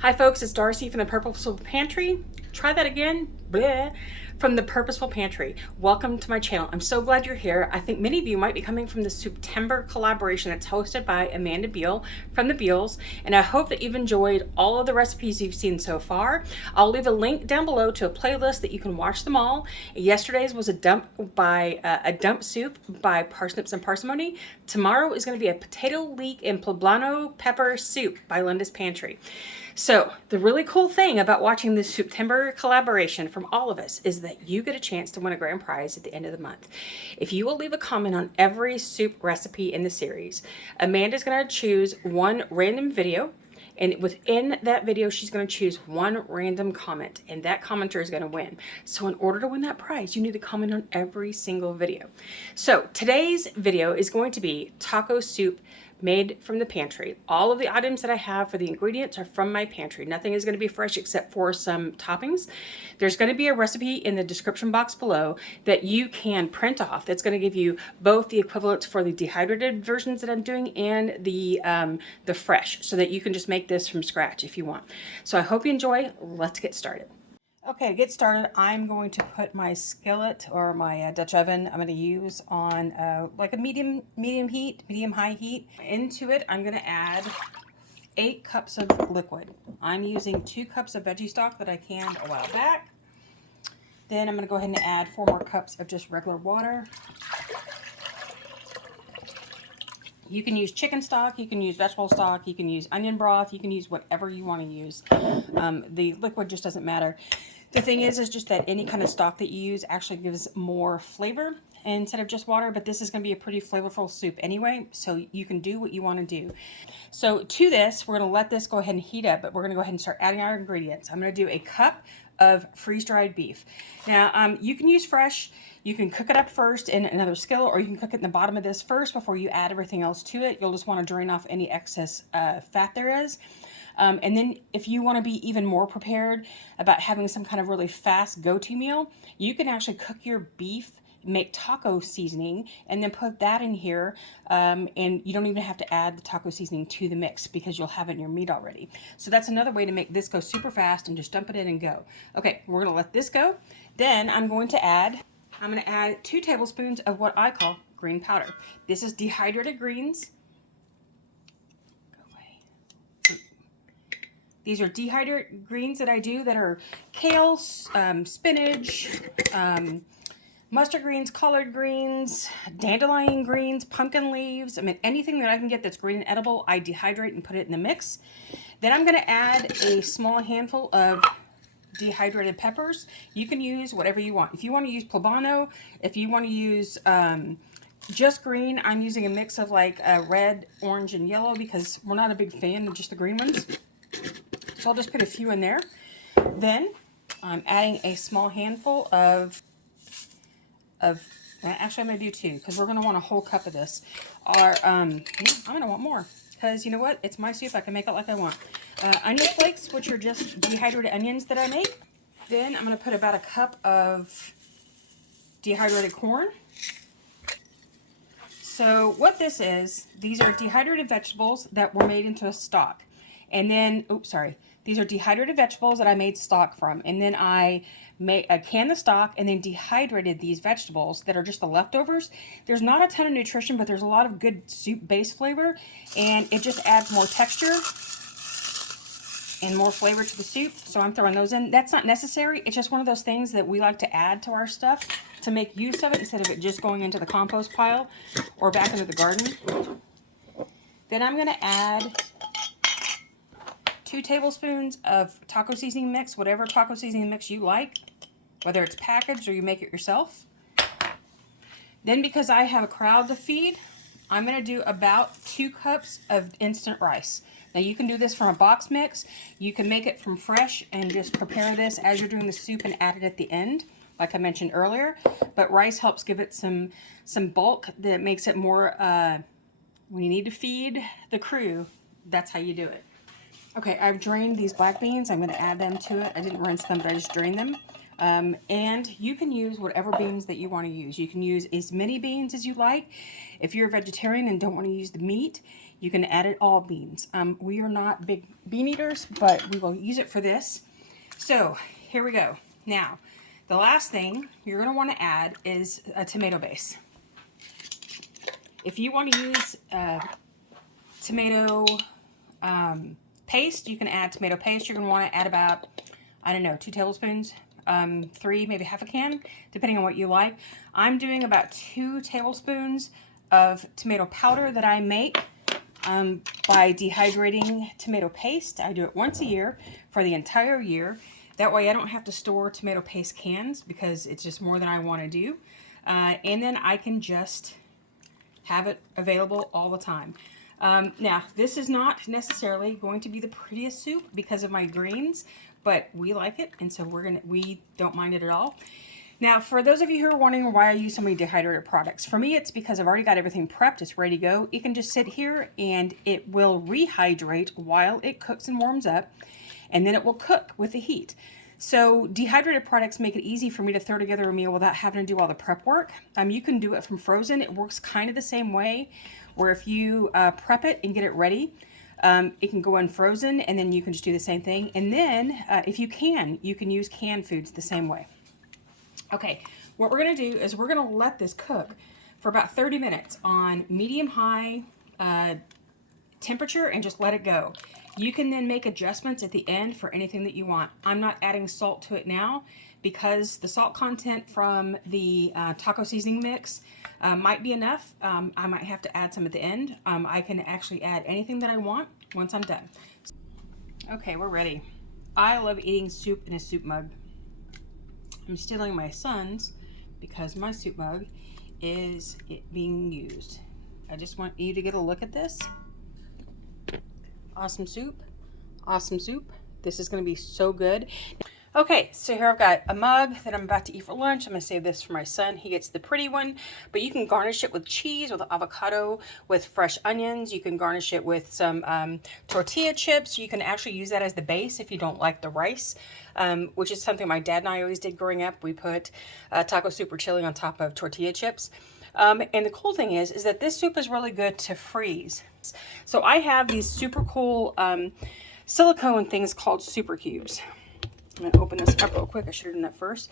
Hi folks, it's Darcy from the Purposeful Pantry. Try that again. Bleh. From the Purposeful Pantry. Welcome to my channel. I'm so glad you're here. I think many of you might be coming from the Souptember collaboration that's hosted by Amanda Beal from the Beals, and I hope that you've enjoyed all of the recipes you've seen so far. I'll leave a link down below to a playlist that you can watch them all. Yesterday's was a dump soup by Parsnips and Parsimony. Tomorrow is going to be a potato leek and poblano pepper soup by Linda's Pantry. So the really cool thing about watching this Souptember collaboration from all of us is that you get a chance to win a grand prize at the end of the month. If you will leave a comment on every soup recipe in the series, Amanda's going to choose one random video, and within that video she's going to choose one random comment, and that commenter is going to win. So in order to win that prize, you need to comment on every single video. So today's video is going to be taco soup made from the pantry. All of the items that I have for the ingredients are from my pantry. Nothing is going to be fresh except for some toppings. There's going to be a recipe in the description box below that you can print off. That's going to give you both the equivalents for the dehydrated versions that I'm doing and the fresh, so that you can just make this from scratch if you want. So I hope you enjoy. Let's get started. Okay, to get started, I'm going to put my skillet or my Dutch oven I'm going to use on like a medium-high heat. Into it, I'm going to add 8 cups of liquid. I'm using 2 cups of veggie stock that I canned a while back. Then I'm going to go ahead and add 4 more cups of just regular water. You can use chicken stock, you can use vegetable stock, you can use onion broth, you can use whatever you want to use. The liquid just doesn't matter. The thing is just that any kind of stock that you use actually gives more flavor instead of just water, but this is going to be a pretty flavorful soup anyway, so you can do what you want to do. So to this, we're going to let this go ahead and heat up, but we're going to go ahead and start adding our ingredients. I'm going to do a cup of freeze-dried beef. Now, you can use fresh. You can cook it up first in another skillet, or you can cook it in the bottom of this first before you add everything else to it. You'll just want to drain off any excess fat there is. And then if you want to be even more prepared about having some kind of really fast go-to meal, you can actually cook your beef, make taco seasoning, and then put that in here, and you don't even have to add the taco seasoning to the mix because you'll have it in your meat already. So that's another way to make this go super fast, and just dump it in and go. Okay, we're going to let this go. Then I'm going to add 2 tablespoons of what I call green powder. This is dehydrated greens. These are dehydrated greens that I do that are kale, spinach, mustard greens, collard greens, dandelion greens, pumpkin leaves. I mean, anything that I can get that's green and edible, I dehydrate and put it in the mix. Then I'm going to add a small handful of dehydrated peppers. You can use whatever you want. If you want to use poblano, if you want to use just green, I'm using a mix of like red, orange, and yellow because we're not a big fan of just the green ones. So I'll just put a few in there. Then I'm adding a small handful of actually I'm going to do 2 because we're going to want a whole cup of this. Or I'm going to want more because you know what? It's my soup. I can make it like I want. Onion flakes, which are just dehydrated onions that I make. Then I'm going to put about a cup of dehydrated corn. So what this is, these are dehydrated vegetables that were made into a stock. And then, these are dehydrated vegetables that I made stock from. And then I canned the stock and then dehydrated these vegetables that are just the leftovers. There's not a ton of nutrition, but there's a lot of good soup-based flavor. And it just adds more texture and more flavor to the soup. So I'm throwing those in. That's not necessary. It's just one of those things that we like to add to our stuff to make use of it instead of it just going into the compost pile or back into the garden. Then I'm going to add 2 tablespoons of taco seasoning mix, whatever taco seasoning mix you like, whether it's packaged or you make it yourself. Then because I have a crowd to feed, I'm going to do about 2 cups of instant rice. Now you can do this from a box mix. You can make it from fresh and just prepare this as you're doing the soup and add it at the end, like I mentioned earlier. But rice helps give it some bulk that makes it more, when you need to feed the crew, that's how you do it. Okay, I've drained these black beans. I'm going to add them to it. I didn't rinse them, but I just drained them. And you can use whatever beans that you want to use. You can use as many beans as you like. If you're a vegetarian and don't want to use the meat, You can add it all beans. We are not big bean eaters, but we will use it for this. So here we go. Now, the last thing you're going to want to add is a tomato base. If you want to use tomato paste, you can add tomato paste. You're going to want to add about, I don't know, 2 tablespoons, 3, maybe half a can, depending on what you like. I'm doing about 2 tablespoons of tomato powder that I make by dehydrating tomato paste. I do it once a year for the entire year. That way I don't have to store tomato paste cans because it's just more than I want to do. And then I can just have it available all the time. Now, this is not necessarily going to be the prettiest soup because of my greens, but we like it, and so we don't mind it at all. Now, for those of you who are wondering why I use so many dehydrated products, for me it's because I've already got everything prepped, it's ready to go. It can just sit here and it will rehydrate while it cooks and warms up, and then it will cook with the heat. So dehydrated products make it easy for me to throw together a meal without having to do all the prep work. You can do it from frozen. It works kind of the same way, where if you prep it and get it ready, it can go in frozen, and then you can just do the same thing. And then if you can use canned foods the same way. Okay, what we're going to do is we're going to let this cook for about 30 minutes on medium-high temperature and just let it go. You can then make adjustments at the end for anything that you want. I'm not adding salt to it now because the salt content from the taco seasoning mix might be enough. I might have to add some at the end. I can actually add anything that I want once I'm done. Okay, we're ready. I love eating soup in a soup mug. I'm stealing my son's because my soup mug is being used. I just want you to get a look at this. Awesome soup. Awesome soup. This is going to be so good. Okay, so here I've got a mug that I'm about to eat for lunch. I'm going to save this for my son. He gets the pretty one, but you can garnish it with cheese, with avocado, with fresh onions. You can garnish it with some tortilla chips. You can actually use that as the base if you don't like the rice, which is something my dad and I always did growing up. We put taco soup or chili on top of tortilla chips. And the cool thing is that this soup is really good to freeze. So I have these super cool silicone things called super cubes. I'm going to open this up real quick. I should have done that first.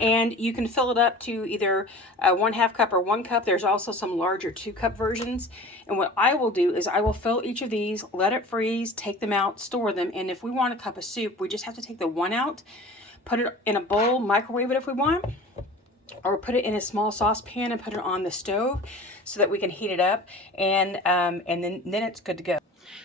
And you can fill it up to either 1/2 cup or 1 cup. There's also some larger 2-cup versions. And what I will do is I will fill each of these, let it freeze, take them out, store them. And if we want a cup of soup, we just have to take the one out, put it in a bowl, microwave it if we want, or put it in a small saucepan and put it on the stove so that we can heat it up, and then it's good to go.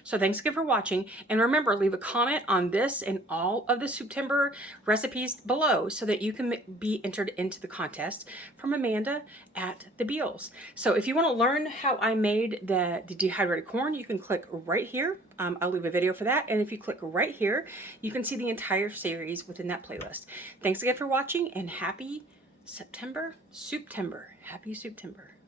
So thanks again for watching, and remember, leave a comment on this and all of the Souptember recipes below so that you can be entered into the contest from Amanda at the Beals. So if you want to learn how I made the dehydrated corn, you can click right here. I'll leave a video for that, and if you click right here, you can see the entire series within that playlist. Thanks again for watching, and happy Souptember. Happy Souptember.